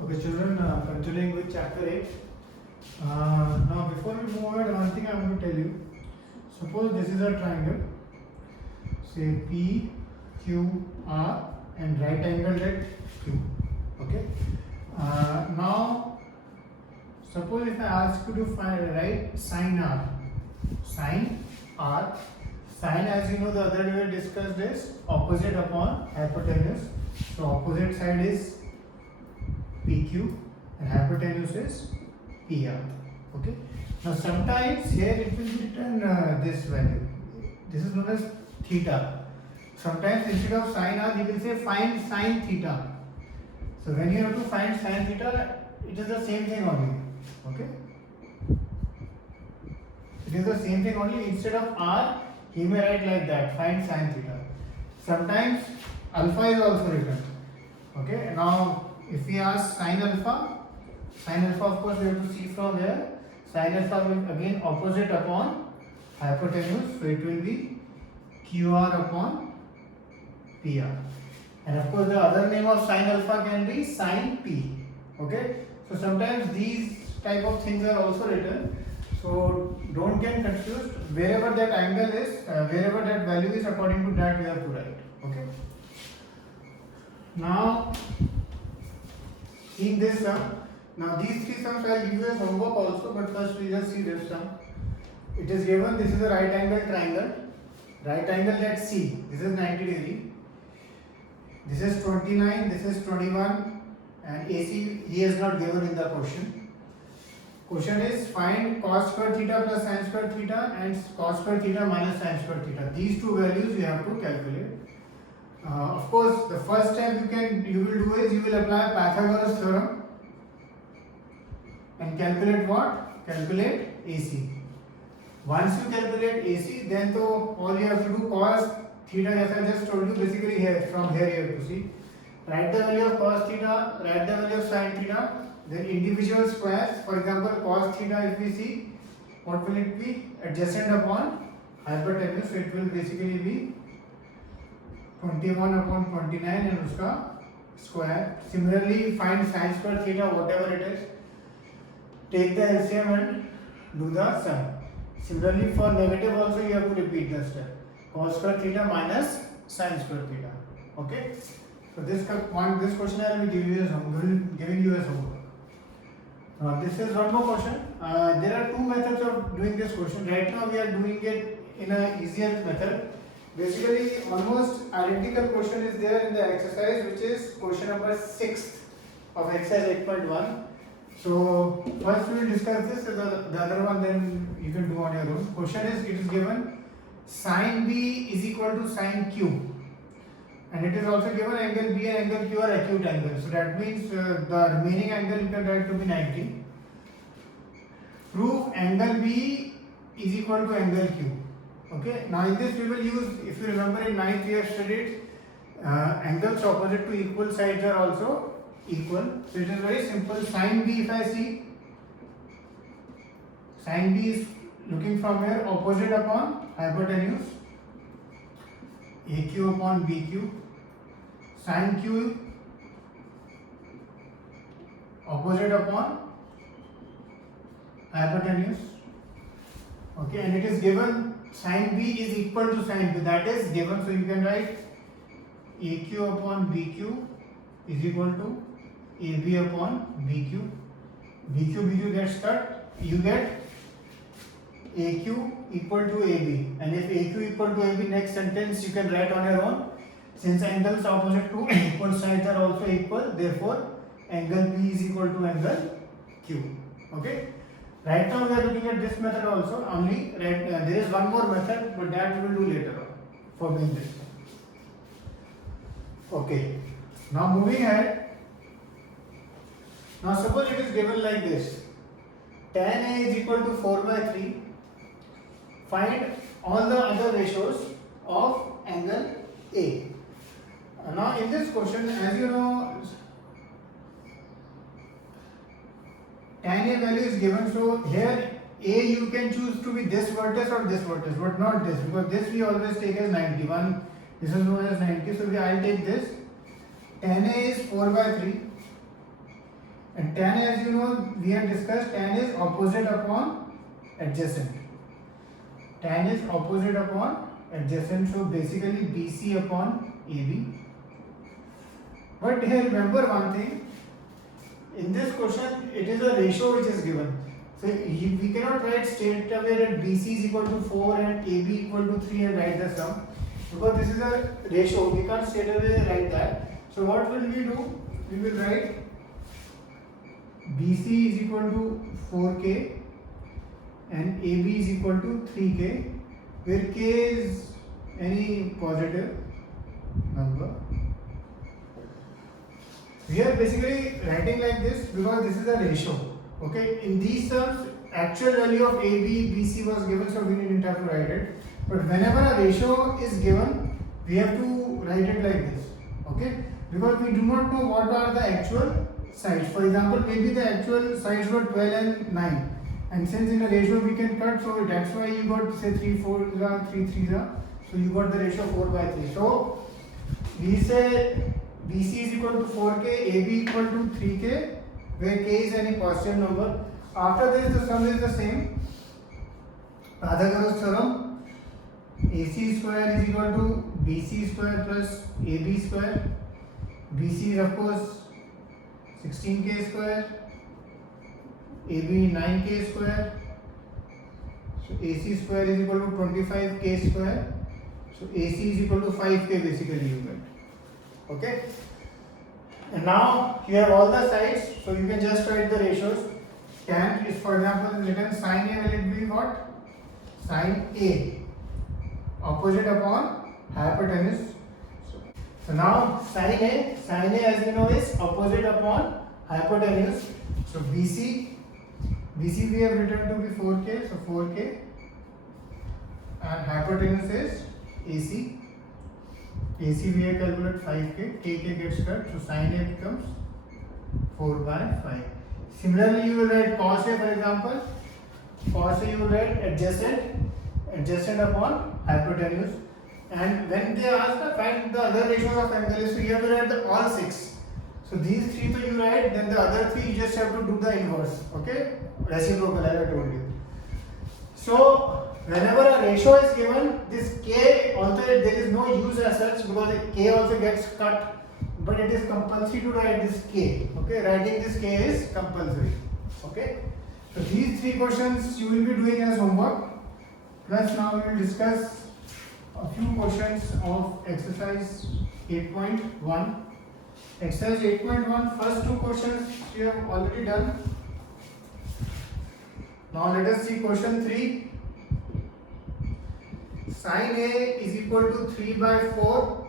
Okay, children, continuing with chapter 8. Now, before we move ahead, one thing I want to tell you. Suppose this is a triangle, say P, Q, R, and right angled at Q. Okay. Now, suppose if I ask you to write sine R. Sine R. Sine, as you know, the other day we discussed is opposite upon hypotenuse. So, opposite side is PQ and hypotenuse is PR. Okay. Now sometimes here it will be written this value. This is known as theta. Sometimes instead of sine R, you will say find sine theta. So when you have to find sine theta, it is the same thing only. Okay. It is the same thing only. Instead of R, he may write like that. Find sine theta. Sometimes alpha is also written. Okay. Now if we ask sine alpha of course we have to see from here. Sine alpha will again opposite upon hypotenuse, so it will be QR upon PR. And of course the other name of sine alpha can be sine P. Okay, so sometimes these type of things are also written, so don't get confused. Wherever that angle is, wherever that value is, according to that we have to write. Okay. Now in this sum, now these three sums I will give you as homework also, but first we just see this sum. It is given, this is a right angle triangle. Right angle at C, this is 90 degree. This is 29, this is 21, and AC he has not given in the question. Question is find cos square theta plus sin square theta and cos square theta minus sin square theta. These two values you have to calculate. Of course, the first step you will do is you will apply Pythagoras theorem and calculate what? Calculate AC. Once you calculate AC, then so all you have to do cos theta, as I just told you, basically here from here you have to see. Write the value of cos theta, write the value of sin theta, then individual squares. For example, cos theta if we see, what will it be? Adjacent upon hypotenuse, so it will basically be 21 upon 29 and uska square. Similarly, find sin square theta, whatever it is. Take the LCM and do the sum. Similarly, for negative also you have to repeat the step. Cos square theta minus sin square theta. Okay. So this question I will be giving you as homework. This is one more question. There are two methods of doing this question. Right now we are doing it in a easier method. Basically, almost identical question is there in the exercise, which is question number 6 of exercise 8.1. So first we will discuss this, the other one then you can do on your own. Question is, it is given sin B is equal to sin Q, and it is also given angle B and angle Q are acute angles. So that means the remaining angle you can write to be 90. Prove angle B is equal to angle Q. Okay, now in this we will use, if you remember in 9th we have studied angles opposite to equal sides are also equal. So it is very simple. Sin B, if I see, sin B is looking from here opposite upon hypotenuse, AQ upon BQ. Sin Q opposite upon hypotenuse. Okay, and it is given sin B is equal to sin Q, that is given, so you can write AQ upon BQ is equal to AB upon BQ. BQ gets cut, you get AQ equal to AB, and if AQ equal to AB, next sentence you can write on your own. Since angles opposite to equal sides are also equal, therefore angle B is equal to angle Q. Okay. Right now we are looking at this method also, only there is one more method, but that we will do later on for doing this. Okay, now moving ahead. Now suppose it is given like this. Tan A is equal to 4 by 3. Find all the other ratios of angle A. Now in this question, as you know, tan A value is given, so here A you can choose to be this vertex or this vertex, but not this, because this we always take as 91. This is known as 90, so I will take this. Tan A is 4 by 3. And tan, as you know, we have discussed, tan is opposite upon adjacent. Tan is opposite upon adjacent, so basically BC upon AB. But here remember one thing, in this question it is a ratio which is given. So we cannot write straight away that BC is equal to 4 and AB equal to 3 and write the sum, because this is a ratio, we can't straight away write that. So what will we do? We will write BC is equal to 4K and AB is equal to 3K, where K is any positive number. We are basically writing like this because this is a ratio. Okay, in these terms, actual value of AB, BC was given, so we didn't have to write it. But whenever a ratio is given, we have to write it like this. Okay, because we do not know what are the actual sides. For example, maybe the actual sides were 12 and 9, and since in a ratio we can cut, so that's why you got say 3 4 3 3, so you got the ratio 4/3. So we say BC is equal to 4K, AB equal to 3K, where K is any positive number. After this, the sum is the same. Pythagoras theorem, AC square is equal to BC square plus AB square. BC is of course 16K square, AB 9K square. So AC square is equal to 25K square. So AC is equal to 5K basically you get. Okay, and now you have all the sides, so you can just write the ratios. Tan is, for example, written sin A, will it be what? Sin A opposite upon hypotenuse. So now sin A as you know is opposite upon hypotenuse. So BC we have written to be 4K, so 4K, and hypotenuse is AC. AC we have calculated 5K, KK gets cut, so sin A becomes 4/5. Similarly, you will write cos A, for example. Cos A you will write adjacent upon hypotenuse. And when they ask to find the other ratios of angles, so you have to write all 6. So these 3 so you write, then the other 3 you just have to do the inverse. Okay, reciprocal as I told you. So whenever a ratio is given, this K also there is no use as such, because K also gets cut, but it is compulsory to write this K. Okay, writing this K is compulsory. Okay, so these 3 questions you will be doing as homework. Plus now we will discuss a few questions of exercise 8.1. Exercise 8.1, first 2 questions we have already done. Now let us see question 3. Sin A is equal to 3/4.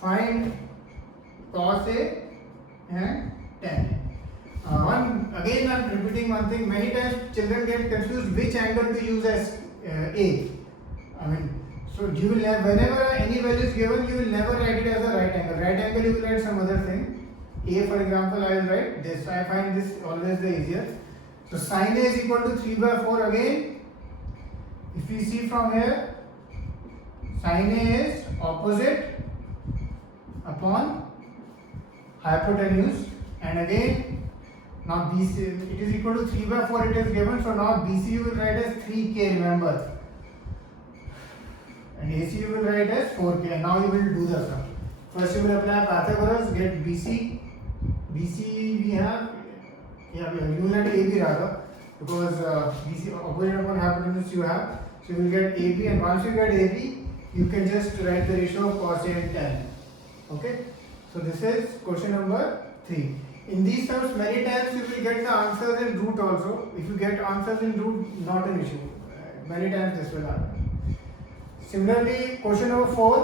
Find cos A and tan A. Again I am repeating one thing. Many times children get confused which angle to use as A. So you will have, whenever any value is given, you will never write it as a right angle. Right angle you will write some other thing. A, for example, I will write this. I find this always the easier. So sin A is equal to 3/4 again. If we see from here, sin A is opposite upon hypotenuse, and again now BC it is equal to 3/4 it is given, so now BC you will write as 3K, remember, and AC you will write as 4K, and now you will do the sum. First you will apply Pythagoras, get BC we have, you will get AB rather, because BC opposite upon hypotenuse you have. So you will get AB, and once you get AB, you can just write the ratio of cos A and tan. Okay, so this is question number 3. In these terms, many times you will get the answers in root also. If you get answers in root, not an issue. Many times this will happen. Similarly, question number 4.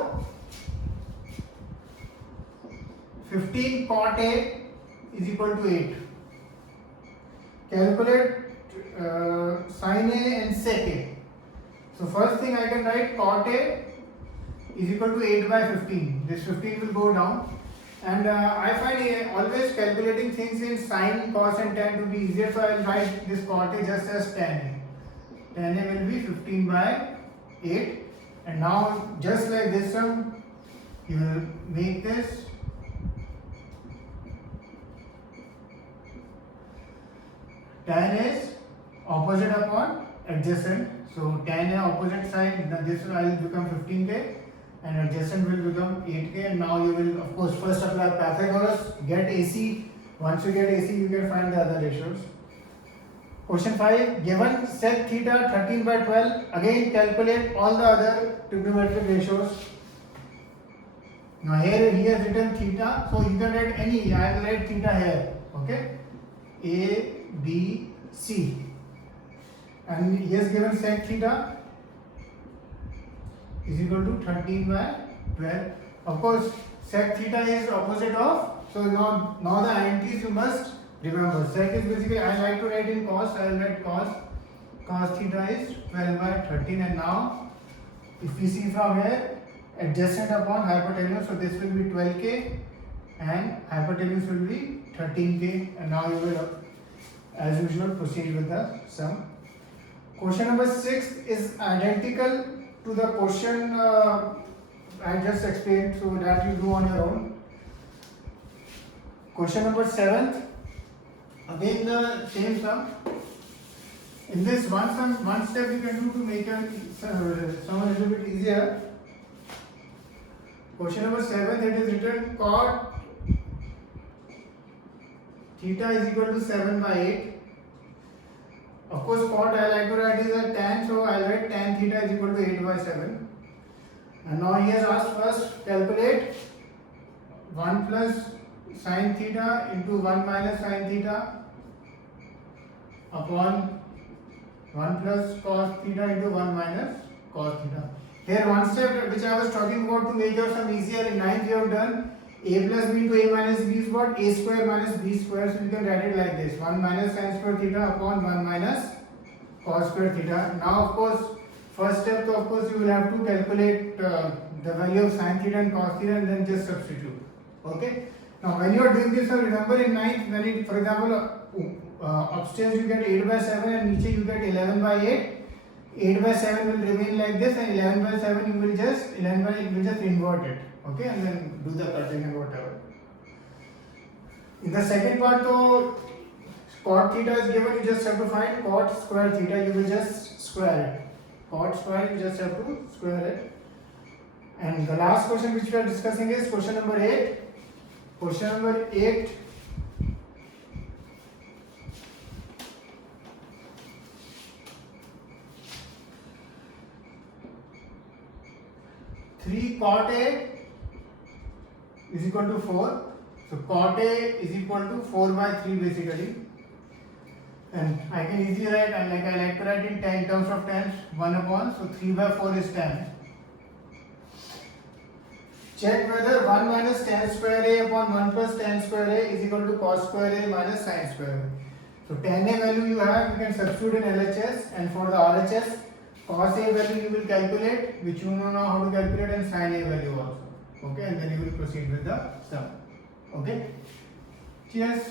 15 cot A is equal to 8. Calculate sin A and sec A. So first thing I can write cot A is equal to 8/15. This 15 will go down, and I find always calculating things in sin, cos and tan to be easier, so I will write this cot A just as tan A. Tan A will be 15/8, and now just like this sum, you will make this tan is opposite upon adjacent. So tan is opposite side. This will become 15k and adjacent will become 8k. And now you will of course first apply Pythagoras, get AC. Once you get AC, you can find the other ratios. Question 5. Given sec theta 13 by 12. Again calculate all the other trigonometric ratios. Now here he has written theta, so you can write any. I will write theta here. Okay. A, B, C. And he has given sec theta is equal to 13 by 12. Of course, sec theta is opposite of. So now the INTs you must remember. Sec is basically, I like to write in cos. I will write cos. Cos theta is 12 by 13. And now, if we see from here, adjacent upon hypotenuse. So this will be 12k, and hypotenuse will be 13k. And now you will, as usual, proceed with the sum. Question number 6 is identical to the question I just explained, so that you do on your own. Question number 7, again the same sum. In this one step you can do to make your sum a little bit easier. Question number 7, it is written cot theta is equal to 7 by 8. Of course, cot I like to write is a tan, so I will write tan theta is equal to 8 by 7. And now he has asked first calculate 1 plus sin theta into 1 minus sin theta upon 1 plus cos theta into 1 minus cos theta. Here one step which I was talking about to make your sum easier, in 9th you have done a plus b into a minus b is what? A square minus b square. So you can write it like this: 1 minus sin square theta upon 1 minus cos square theta. Now of course, first step, so of course you will have to calculate the value of sin theta and cos theta and then just substitute. Okay. Now when you are doing this, remember in 9th, when it, for example, upstairs you get 8 by 7 and niche you get 11 by 8. 8 by 7 will remain like this, and 11 by 7 you will just invert it. Okay, and then do the cutting and whatever. In the second part, so cot theta is given, you just have to find cot square theta, you will just square it. Cot square, you just have to square it. And the last question which we are discussing is question number 8. Question number 8. Three cot A is equal to 4. So cot A is equal to 4 by 3 basically. And I can easily write, and like I like to write in terms of tens, 1 upon, so 3 by 4 is 10. Check whether 1 minus tan square A upon 1 plus tan square A is equal to cos square A minus sin square A. So tan A value you have, you can substitute in LHS, and for the RHS, cos A value you will calculate, which you know now how to calculate, and sin A value also. Okay, and then you will proceed with the sum. Okay. Cheers.